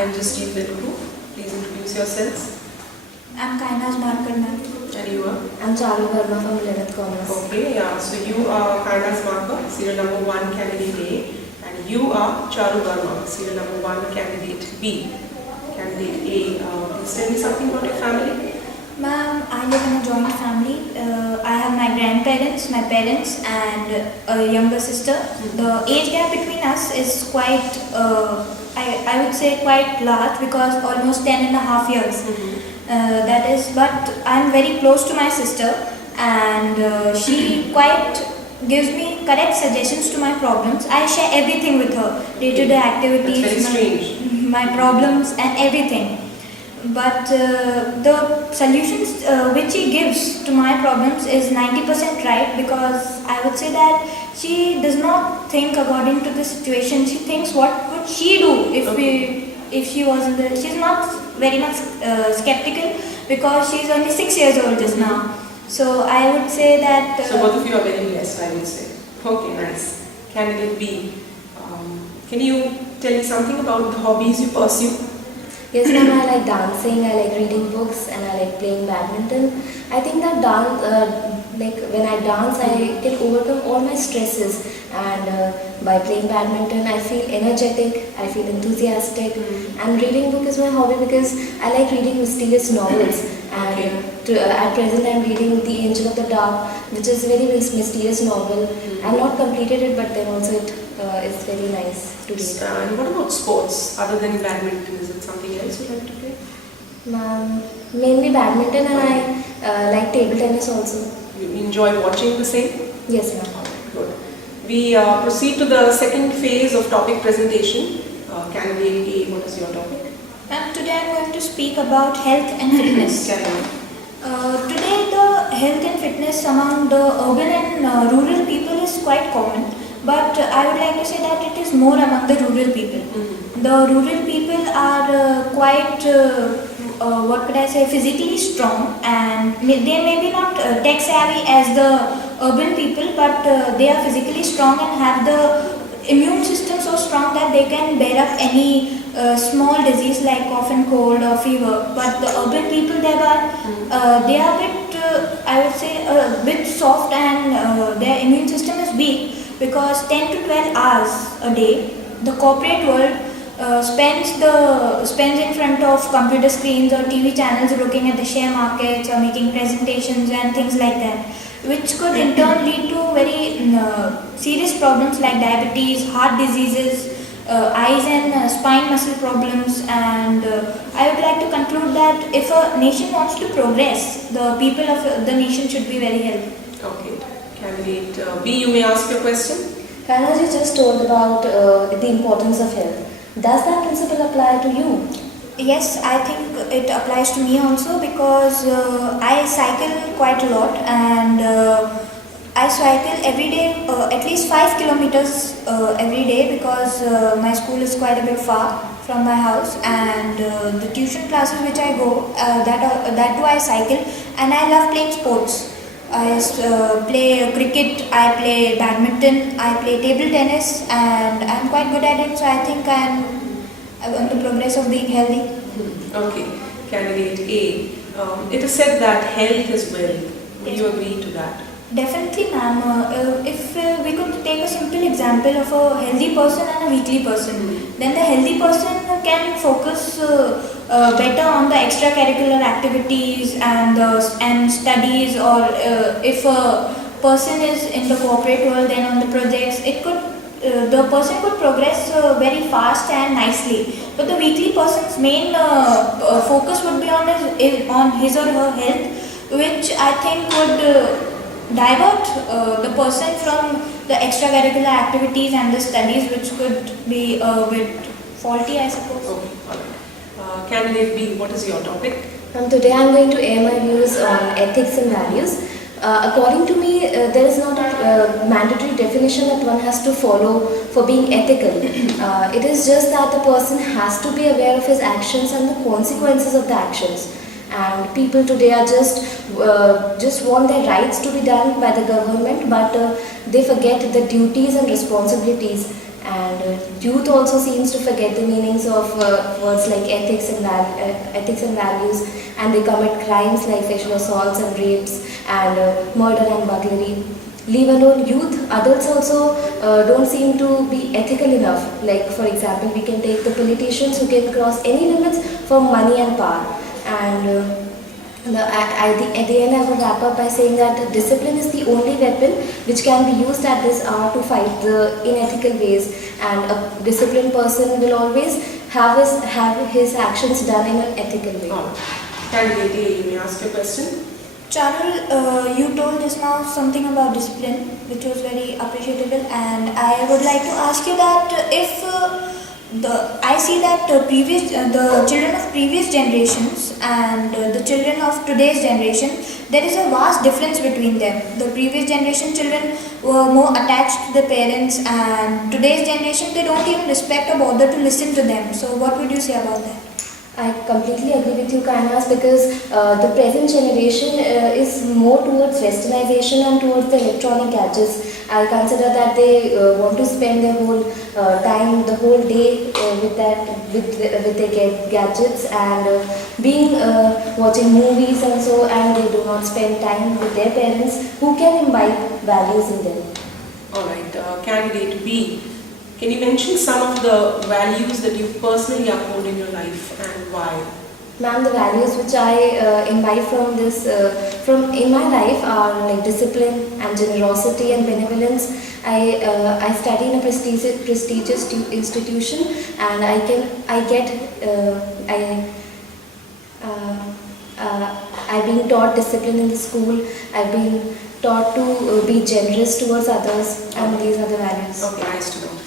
and just Jeet Crew. Please introduce yourselves. I'm Ajmer. And you are? I'm Charu Verma from 11th Commerce. Okay, yeah. So you are Ajmer, serial number 1 candidate A, and you are Charu Verma, serial number 1 candidate B. Candidate A, please tell me something about your family. Ma'am, I live in a joint family. I have my grandparents, my parents, and a younger sister. The age gap between us is quite, I would say quite large, because almost 10.5 years. That is, but I'm very close to my sister, and she quite gives me correct suggestions to my problems. I share everything with her, day-to-day activities, That's very strange. my problems and everything. But the solutions which she gives to my problems is 90% right, because I would say that she does not think according to the situation. She thinks what would she do if she was in the. She's not very much skeptical, because she's only 6 years old just now. So I would say that. So both of you are very blessed, I would say. Okay, nice. Candidate B, can you tell me something about the hobbies you pursue? Yes, ma'am, I like dancing, I like reading books, and I like playing badminton. I think that when I dance, I can overcome all my stresses, and by playing badminton, I feel energetic, I feel enthusiastic, and reading book is my hobby because I like reading mysterious novels. And at present, I'm reading The Angel of the Dark, which is a very mysterious novel. I've not completed it, but then also it's very nice to read. And what about sports other than badminton? Is it something else you like to play? Mainly badminton, and I like table tennis also. You enjoy watching the same? Yes, ma'am. Good. We proceed to the second phase of topic presentation. Candidate A, what is your topic? Ma'am, today I'm going to speak about health and fitness. Today the health and fitness among the urban and rural people is quite common, but I would like to say that it is more among the rural people. The rural people are quite, what could I say, physically strong, and they may be not tech savvy as the urban people, but they are physically strong and have the immune system so strong that they can bear up any small disease like cough and cold or fever. But the urban people, they are a bit, I would say, a bit soft, and their immune system is weak, because 10 to 12 hours a day, the corporate world spends in front of computer screens or TV channels looking at the share markets or making presentations and things like that, which could in turn lead to very serious problems like diabetes, heart diseases, eyes and spine muscle problems. And I would like to conclude that if a nation wants to progress, the people of the nation should be very healthy. Okay. Candidate B, you may ask your question. Kainaji just told about the importance of health. Does that principle apply to you? Yes, I think it applies to me also, because I cycle quite a lot, and I cycle every day, at least 5 kilometers every day, because my school is quite a bit far from my house, and the tuition classes which I go, that too I cycle, and I love playing sports. I play cricket, I play badminton, I play table tennis, and I'm quite good at it, so I think I'm on the progress of being healthy. Okay. Candidate A, it is said that health is wealth. Will you agree to that? Definitely, ma'am. If we could take a simple example of a healthy person and a weakly person, then the healthy person can focus better on the extracurricular activities and studies, or if a person is in the corporate world, then on the projects, the person could progress very fast and nicely. But the weakly person's main focus would be on his or her health, which I think would divert the person from the extracurricular activities and the studies, which could be a bit faulty, I suppose. Okay, alright. Candidate B, what is your topic? Today I'm going to air my views on ethics and values. According to me, there is not a mandatory definition that one has to follow for being ethical. It is just that the person has to be aware of his actions and the consequences of the actions. And people today are just want their rights to be done by the government, but they forget the duties and responsibilities And youth also seems to forget the meanings of words like ethics and values, and they commit crimes like sexual assaults and rapes and murder and burglary. Leave alone youth, adults also don't seem to be ethical enough. Like for example, we can take the politicians who can cross any limits for money and power. And at the end, I would wrap up by saying that discipline is the only weapon which can be used at this hour to fight the unethical ways. And a disciplined person will always have his actions done in an ethical way. Candidate A, you may ask your question. Charul, you told just now something about discipline, which was very appreciable, and I would like to ask you that if I see that the children of previous generations and the children of today's generation, there is a vast difference between them. The previous generation children were more attached to the parents, and today's generation they don't even respect or bother to listen to them. So, what would you say about that? I completely agree with you, Kainas, because the present generation is more towards westernization and towards the electronic gadgets. I consider that they want to spend their whole time, the whole day with their gadgets and watching movies and so, and they do not spend time with their parents who can imbibe values in them. Alright, candidate B. Can you mention some of the values that you personally uphold in your life and why? Ma'am, the values which I imbibe from in my life are like discipline and generosity and benevolence. I study in a prestigious institution, and I've been taught discipline in the school. I've been taught to be generous towards others, and these are the values. Okay, nice to know.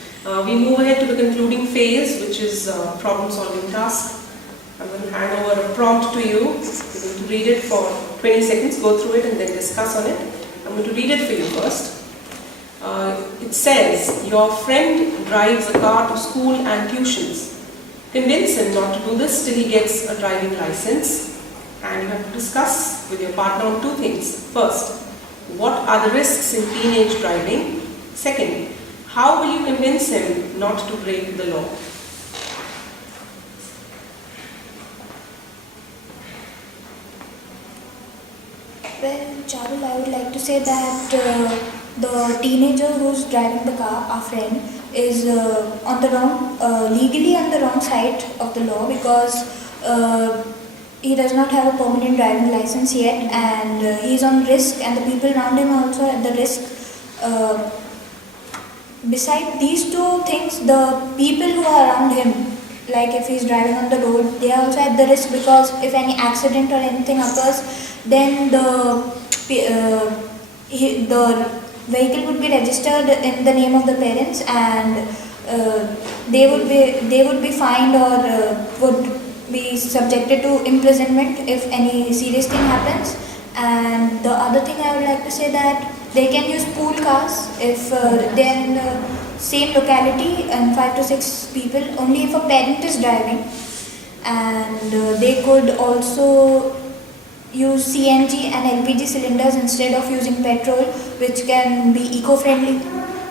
We move ahead to the concluding phase, which is problem-solving task. I'm going to hand over a prompt to you. You're going to read it for 20 seconds, go through it and then discuss on it. I'm going to read it for you first. It says, your friend drives a car to school and tuitions. Convince him not to do this till he gets a driving license. And you have to discuss with your partner on two things. First, what are the risks in teenage driving? Second, how will you convince him not to break the law? Well, Charul, I would like to say that the teenager who's driving the car, our friend, is on the wrong, legally on the wrong side of the law, because he does not have a permanent driving license yet, and he is on risk, and the people around him are also at the risk. Beside these two things, the people who are around him, like if he's driving on the road, they are also at the risk, because if any accident or anything occurs, then the vehicle would be registered in the name of the parents, and they would be fined or would be subjected to imprisonment if any serious thing happens. And the other thing I would like to say that they can use pool cars if they are in the same locality and 5 to 6 people, only if a parent is driving. And they could also use CNG and LPG cylinders instead of using petrol, which can be eco-friendly.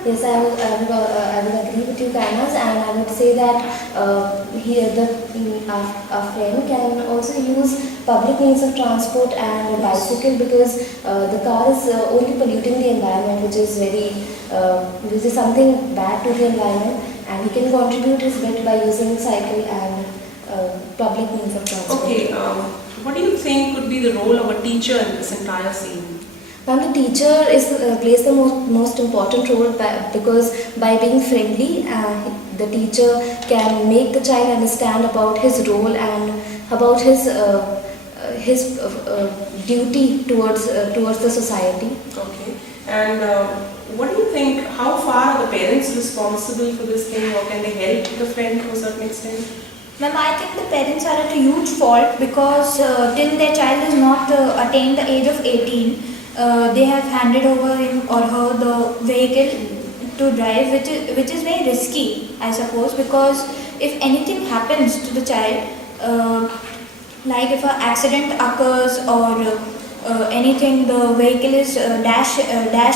Yes, I will agree with you, Kainas, and I would say that our friend can also use public means of transport and a bicycle, because the car is only polluting the environment, which is something bad to the environment, and he can contribute his bit by using cycle and public means of transport. Okay, what do you think could be the role of a teacher in this entire scene? Now the teacher plays the most important role because by being friendly, the teacher can make the child understand about his role and about his duty towards the society. Okay, and what do you think, how far are the parents responsible for this thing, or can they help the friend to a certain extent? Ma'am, I think the parents are at a huge fault, because till their child has not attained the age of 18, they have handed over him or her the vehicle to drive, which is very risky, I suppose, because if anything happens to the child, like if an accident occurs or anything, the vehicle is dashed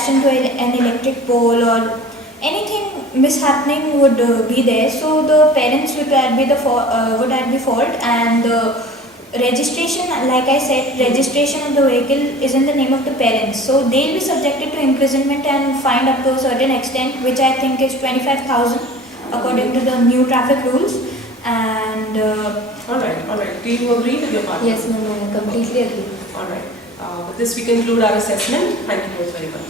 into an electric pole, or anything mishappening would be there. So the parents would be would at the fault, and the registration, like I said, registration of the vehicle is in the name of the parents. So they'll be subjected to imprisonment and fined up to a certain extent, which I think is 25,000 according to the new traffic rules. And all right. Do you agree with your partner? Yes, ma'am, I completely agree. All right. With this, we conclude our assessment. Thank you both very much.